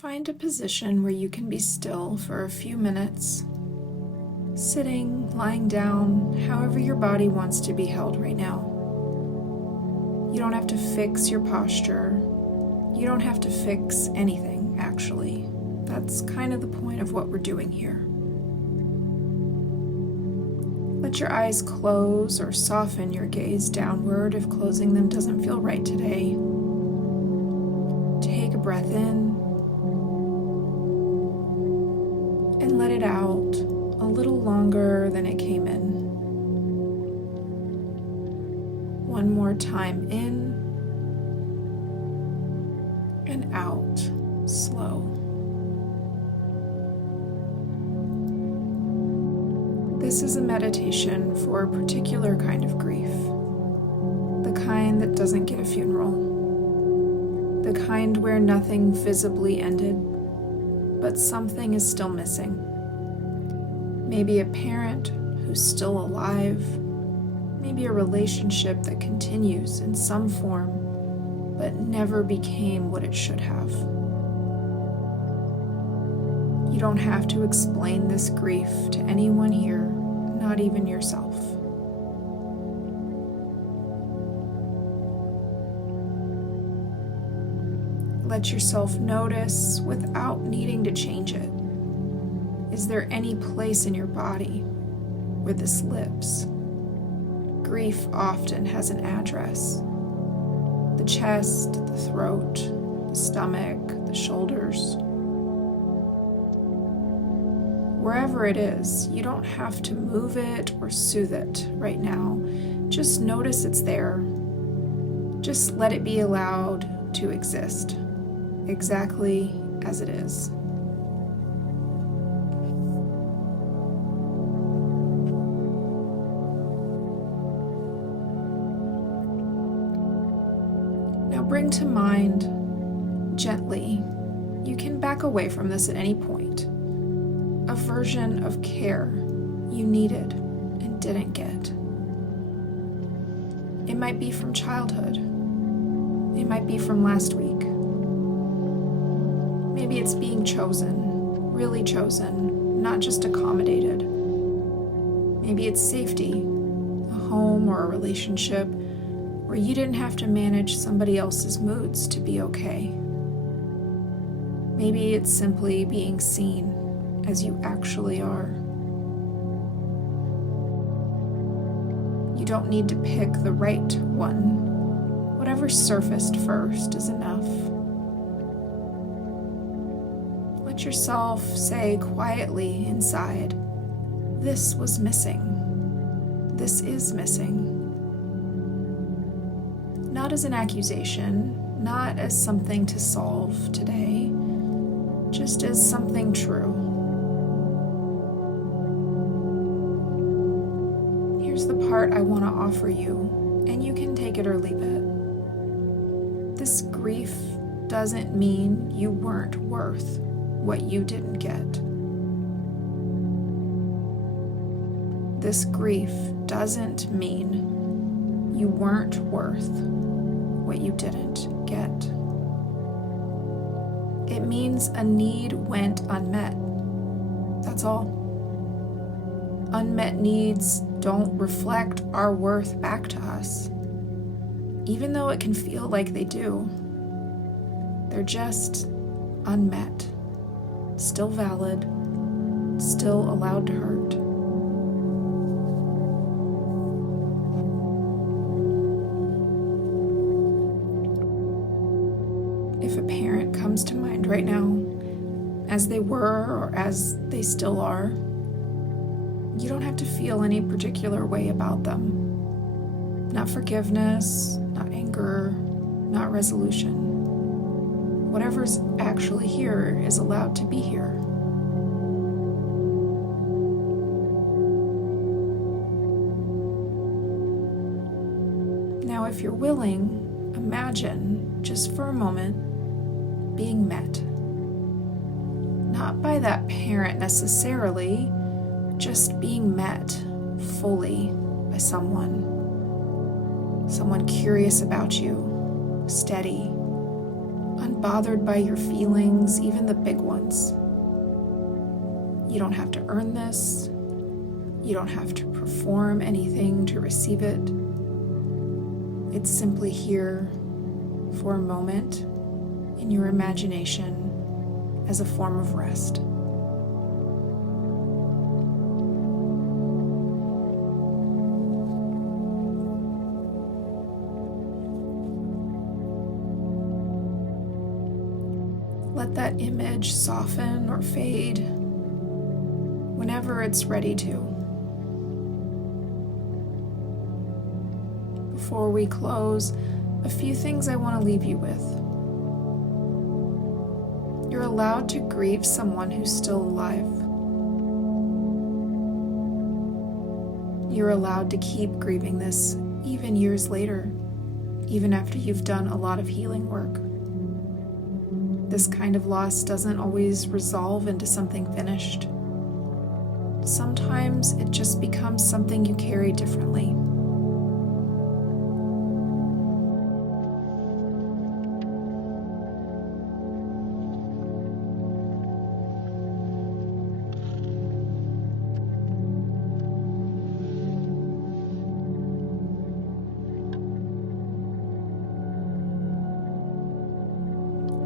Find a position where you can be still for a few minutes, sitting, lying down, however your body wants to be held right now. You don't have to fix your posture. You don't have to fix anything, actually. That's kind of the point of what we're doing here. Let your eyes close or soften your gaze downward if closing them doesn't feel right today. Take a breath in and let it out a little longer than it came in. One more time in and out, slow. This is a meditation for a particular kind of grief, the kind that doesn't get a funeral, the kind where nothing visibly ended, but something is still missing. Maybe a parent who's still alive, maybe a relationship that continues in some form, but never became what it should have. You don't have to explain this grief to anyone here, not even yourself. Let yourself notice without needing to change it. Is there any place in your body where this lives? Grief often has an address. The chest, the throat, the stomach, the shoulders. Wherever it is, you don't have to move it or soothe it right now. Just notice it's there. Just let it be allowed to exist, exactly as it is. Now bring to mind, gently, you can back away from this at any point, a version of care you needed and didn't get. It might be from childhood. It might be from last week. Maybe it's being chosen, really chosen, not just accommodated. Maybe it's safety, a home or a relationship where you didn't have to manage somebody else's moods to be okay. Maybe it's simply being seen as you actually are. You don't need to pick the right one. Whatever surfaced first is enough. Let yourself say quietly inside, this was missing. This is missing. Not as an accusation, not as something to solve today, just as something true. Here's the part I want to offer you, and you can take it or leave it. This grief doesn't mean you weren't worth what you didn't get. This grief doesn't mean you weren't worth what you didn't get. It means a need went unmet. That's all. Unmet needs don't reflect our worth back to us, even though it can feel like they do. They're just unmet, still valid, still allowed to hurt. If a parent comes to mind right now, as they were or as they still are, you don't have to feel any particular way about them. Not forgiveness, not anger, not resolution. Whatever's actually here is allowed to be here. Now, if you're willing, imagine, just for a moment, being met. Not by that parent necessarily, just being met fully by someone curious about you, steady, unbothered by your feelings, even the big ones. You don't have to earn this. You don't have to perform anything to receive it. It's simply here for a moment in your imagination as a form of rest. Let that image soften or fade whenever it's ready to. Before we close, a few things I want to leave you with. You're allowed to grieve someone who's still alive. You're allowed to keep grieving this even years later, even after you've done a lot of healing work. This kind of loss doesn't always resolve into something finished. Sometimes it just becomes something you carry differently.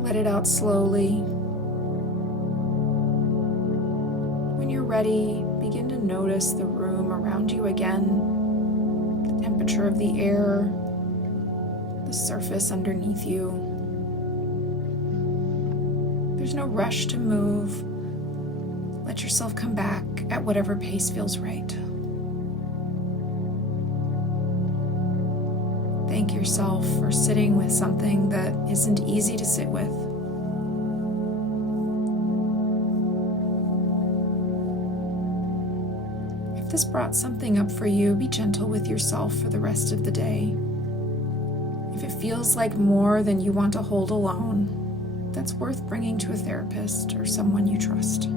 Let it out slowly. When you're ready, begin to notice the room around you again, the temperature of the air, the surface underneath you. There's no rush to move. Let yourself come back at whatever pace feels right. Thank yourself for sitting with something that isn't easy to sit with. If this brought something up for you, be gentle with yourself for the rest of the day. If it feels like more than you want to hold alone, that's worth bringing to a therapist or someone you trust.